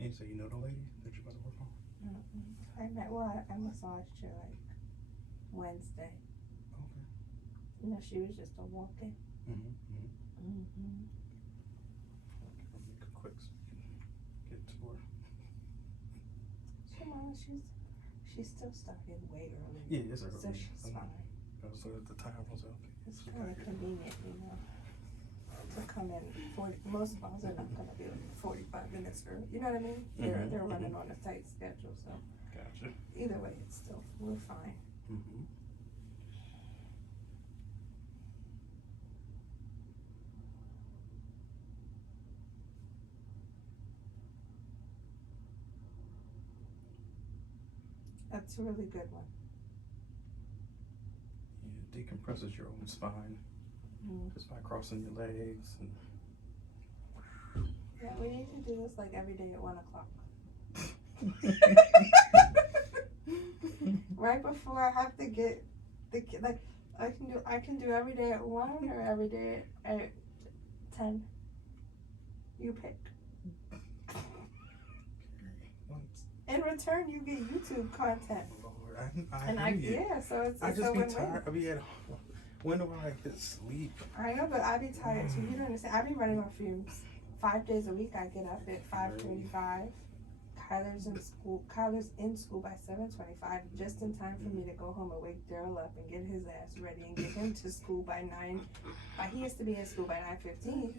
And so you know the lady that you're about to work on? I massaged her like Wednesday. Okay. No, she was just a walk-in. Mm-hmm. Mm-hmm. I'll make a quick so we can get to her. So Mama, she's still starting way early. Yeah, it's early. So she's fine. So the time was okay. It's kind of convenient, you know, to come in 40. Most balls are not going to be like 45 minutes early. You know what I mean? They're running on a tight schedule, so. Gotcha. Either way, it's still, we're fine. Mm-hmm. That's a really good one. Yeah, it decompresses your own spine just by crossing your legs. And yeah, we need to do this like every day at 1 o'clock. Right before I have to get the like I can do every day at 1 or every day at 10. You pick. In return, you get YouTube content. Lord, So it's I just a be win-win. tired. I be at home. When do I get sleep? I know, but I be tired too. You don't understand. I be running on fumes. 5 days a week. I get up at 5:35. Kyler's in school by 7:25, just in time for me to go home and wake Daryl up and get his ass ready and get him to school by 9. He has to be in school by 9:15,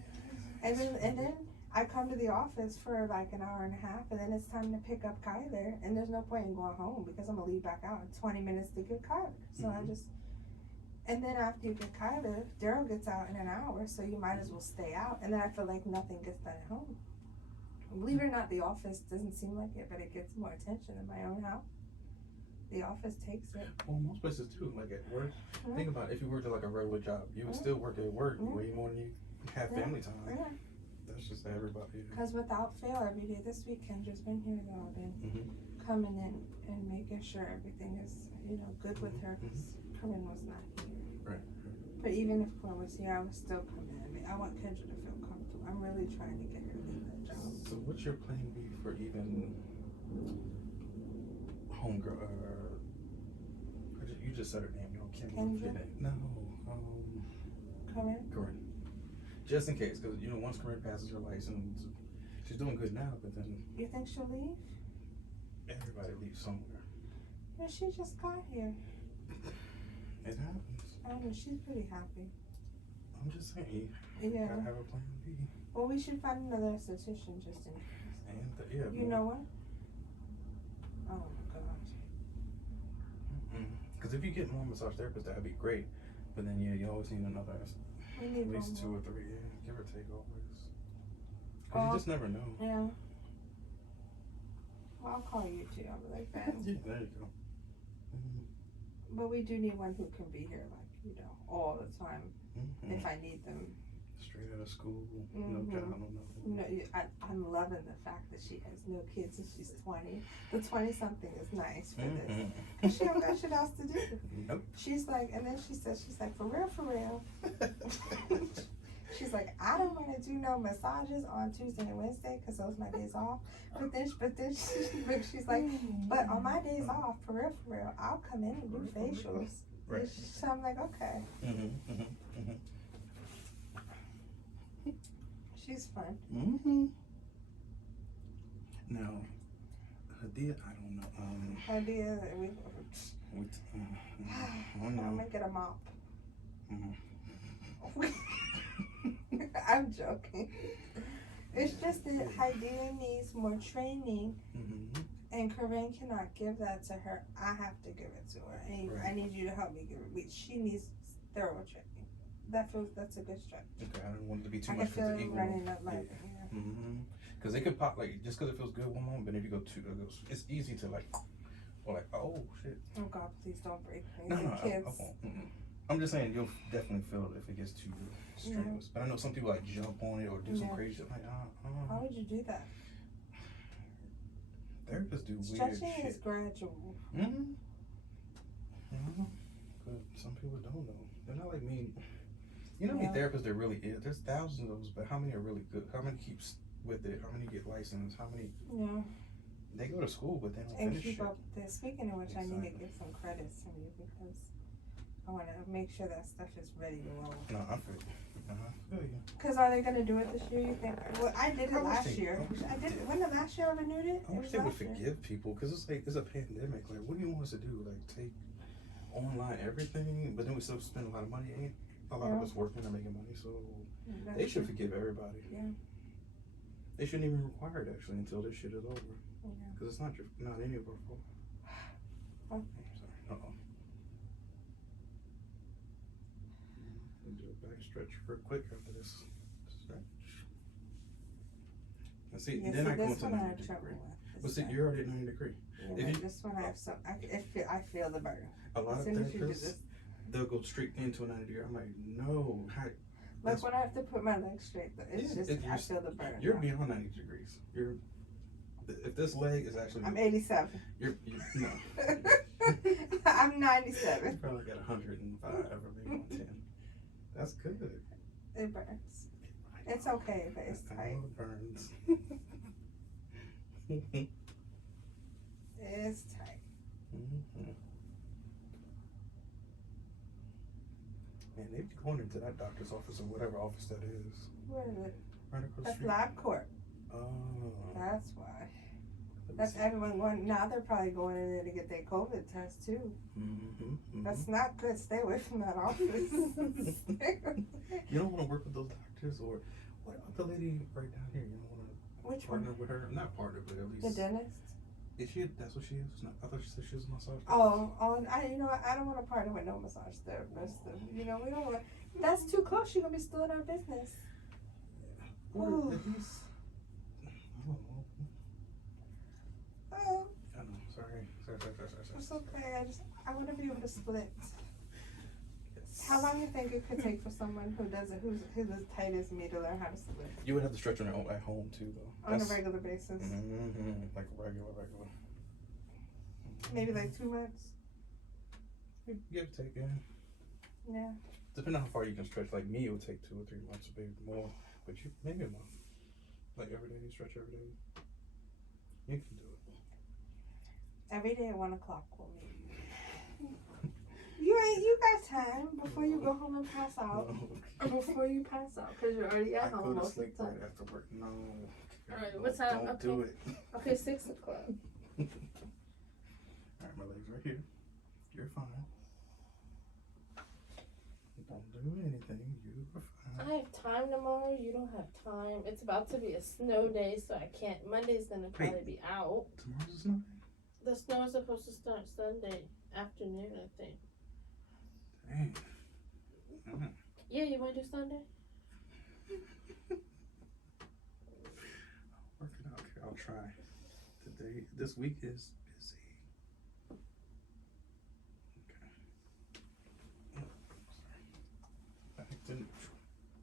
and then I come to the office for like an hour and a half, and then it's time to pick up Kyler, and there's no point in going home because I'm gonna leave back out in 20 minutes to get Kyler. So and then after you get Kyler, Daryl gets out in an hour, so you might as well stay out, and then I feel like nothing gets done at home. Believe it or not, the office doesn't seem like it, but it gets more attention in my own house. The office takes it. Well, most places do. Like at work, think about it, if you worked at like a regular job, you would still work at work way more than you have family time. That's just everybody. Because without fail, every day this week, Kendra's been here all day, coming in and making sure everything is, good with her. Because Corinne was not here. Right. But even if Corinne was here, I would still come in. I want Kendra to feel comfortable. I'm really trying to get her to leave that job. So what's your plan B for even homegirl? You just said her name. You know, Kendra? No. Corinne? Corinne. Just in case, because once Corinne passes her license, she's doing good now. But then you think she'll leave? Everybody leaves somewhere. Yeah, she just got here. It happens. I know, she's pretty happy. I'm just saying, you gotta have a plan B. Well, we should find another esthetician just in case. And you know what? Oh my God. Because if you get more massage therapists, that'd be great. But then you always need another. We need at least 2 or 3, give or take always. Because you just never know. Yeah. Well, I'll call you too. I'll be like, Ben. Yeah, there you go. But we do need one who can be here, like, all the time. If I need them. Straight out of school, no job, no nothing. No, I'm loving the fact that she has no kids and she's 20. The 20-something is nice for this. Because she don't got shit else to do. Nope. She's like, and then she's like, for real. She's like, I don't want to do no massages on Tuesday and Wednesday because those are my days off. But she's like, but on my days off, for real, I'll come in and do facials. Right. So I'm like, okay. She's fun. Now, Hadia, I don't know. Hadia, I'm gonna get a mop. I'm joking. It's just that Hadia needs more training, and Corinne cannot give that to her. I have to give it to her. I need you to help me give it. She needs thorough training. That's a good stretch. Okay, I don't want it to be too I much. can feel it running up my Because it could pop just because it feels good one moment, but if you go too, it's easy to oh shit. Oh God, please don't break me. No, kids. I won't. I'm just saying you'll definitely feel it if it gets too strenuous. But I know some people jump on it or do some crazy shit. How would you do that? Therapists do weird shit. Stretching is gradual. But some people don't know. They're not like me. You know how many therapists there really is? There's thousands of those, but how many are really good? How many keep with it, how many get licensed, how many Yeah. they go to school but they don't And finish keep it. up with this. Speaking of which, I need to Exactly. get some credits from you because I want to make sure that stuff is ready to roll. No, I feel you. I feel you. Because are they going to do it this year, you think? Well, I did it I wish last they- year. I wish they I did it. did. When the last year I renewed it? I It wish was they would last year. forgive people because it's like it's a pandemic. Like, what do you want us to do? Like, take online everything, but then we still spend a lot of money. Ain't a lot of us working and making money, so That's they should true. forgive everybody. Yeah. They shouldn't even require it actually until this shit is over, Yeah. because it's not any of our fault. Okay. Sorry. Do a back stretch real quick after this stretch. And see, Yeah, then I go this into one I 90 have trouble degree. with. But This see, one. you're already at 90 degree. Yeah, if but you- this one I have some. I feel the burn. A lot As of soon as you do therapists, this. they'll go straight into a 90 degree. I'm like, no. Like That's- when I have to put my legs straight, though, it's Yeah, just if I feel the burn. You're beyond 90 degrees. If this leg is actually, I'm 87. you're no. I'm You're 97. probably got 105 or maybe 110. That's good. It burns. It's okay, but it's I tight. know it burns. It's tight. Mhm. Man, they be going into that doctor's office or whatever office that is. Where is it? Right across the That's street. Lab Court. Oh. That's why. Let me That's see. everyone going. Now they're probably going in there to get their COVID test too. Mhm. That's not good. Stay away from that office. You don't want to work with those doctors, or what about the lady right down here? You don't want Which to one? partner with her? Not partner, but at least. The dentist? Is she? That's what she is. No, I thought she said she was a massage. Oh, you know what? I don't want to partner with no massage therapist. You know, we don't want. That's too close. You're gonna be stealing our business. Or Ooh. at least. I don't know. Oh, I know. Sorry. it's okay. I want to be able to split. Yes. How long do you think it could take for someone who's as tight as me to learn how to split You would have to stretch on your own at home too, though. on a regular basis? Like regular. Maybe like 2 months. Give or take, yeah. Yeah. Depending on how far you can stretch. Like me, it would take 2 or 3 months, maybe more. But you maybe a month. Like every day, you stretch every day. You can do it. Every day at 1 o'clock we'll meet. You got time before you go home and pass out. No. Or before you pass out, because you're already I at home go to most of sleep the time. right after work. No. Alright, what time? Don't do it. Okay, 6 o'clock. Alright, my legs right here. You're fine. Don't do anything. You are I fine. have time tomorrow. You don't have time. It's about to be a snow day, so I can't. Monday's gonna probably be out. Tomorrow's not. The snow is supposed to start Sunday afternoon, I think. Dang. Yeah, you wanna do Sunday? I'll work it out. Okay, I'll try. Today, this week is busy. Okay. Oh, sorry. Back to neutral.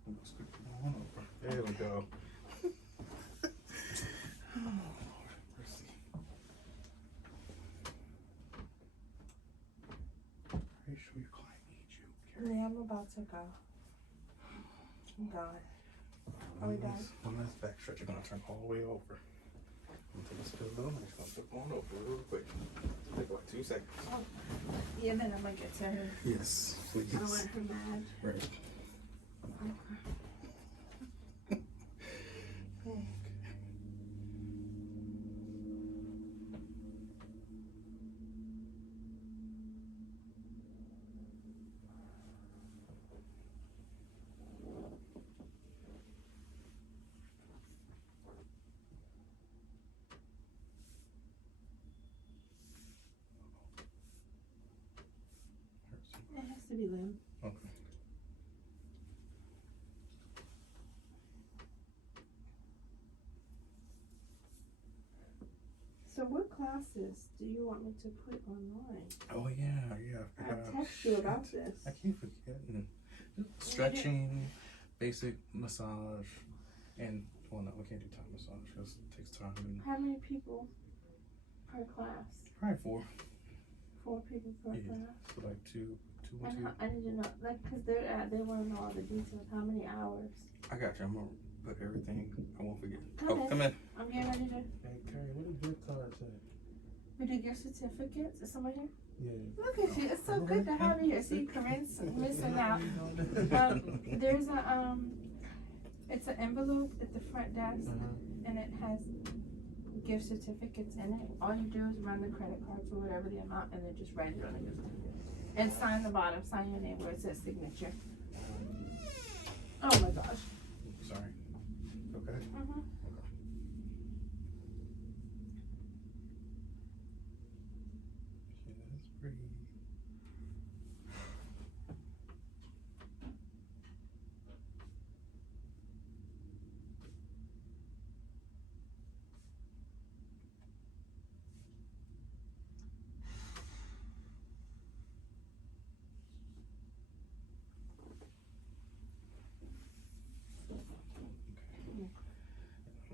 Let's go on over. There we go. Oh, Lord have mercy. Are you sure your client needs you? Carrie? Yeah, I'm about to go. I'm gone. Are we done? One last back stretch. You're gonna turn all the way over. Until this feels little. I'm just gonna flip on over real quick. Take like 2 seconds. Yeah, then I'm gonna get to her. Yes, please. I don't want her mad. Right. Okay. It has to be limb. Okay. So what classes do you want me to put online? Oh yeah. I I forgot. text you about this. I keep forgetting. Stretching, basic massage, and well, no, we can't do time massage because it takes time. And How many people per class? probably 4. 4 people per Yeah. class? So like 2 and And 2. I need to know, like, cause they want to know all the details. How many hours? I got you. I'm gonna put everything. I won't forget. Come in. Come in. I'm getting ready to. Hey, Carrie, what did gift cards say? We do gift certificates. Is somebody here? Yeah. Look at you. It's so good to have you here. See, Corinne's missing out. There's a it's an envelope at the front desk, and it has gift certificates in it. All you do is run the credit card for whatever the amount, and then just write it on the gift certificate. And sign the bottom. Sign your name where it says signature. Oh my gosh. Sorry. Okay. Mhm. Yeah, that's pretty.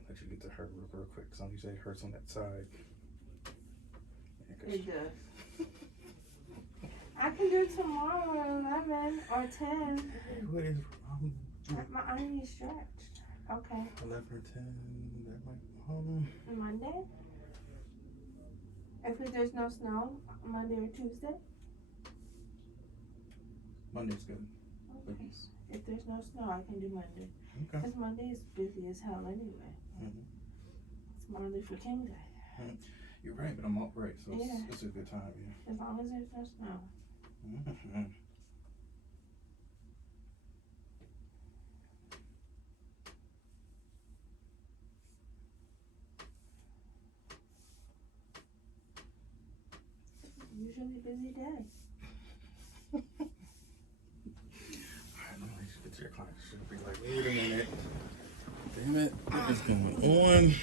Let you get to hurt real quick. Some you say it hurts on that side. Yeah, 'cause It does. I can do it tomorrow at 11 or 10. what is My arm is stretched. Okay. 11 or 10? That might Monday? If there's no snow, Monday or Tuesday? Monday's good. Okay. If there's no snow, I can do Monday. Okay. Because Monday is busy as hell anyway. It's Martin Luther King Day. You're right, but I'm all right, so Yeah. it's a good time, yeah. As long as there's no snow. Usually busy day. Alright, let me get to your client. She'll be like, wait a minute. Damn it, what is going on?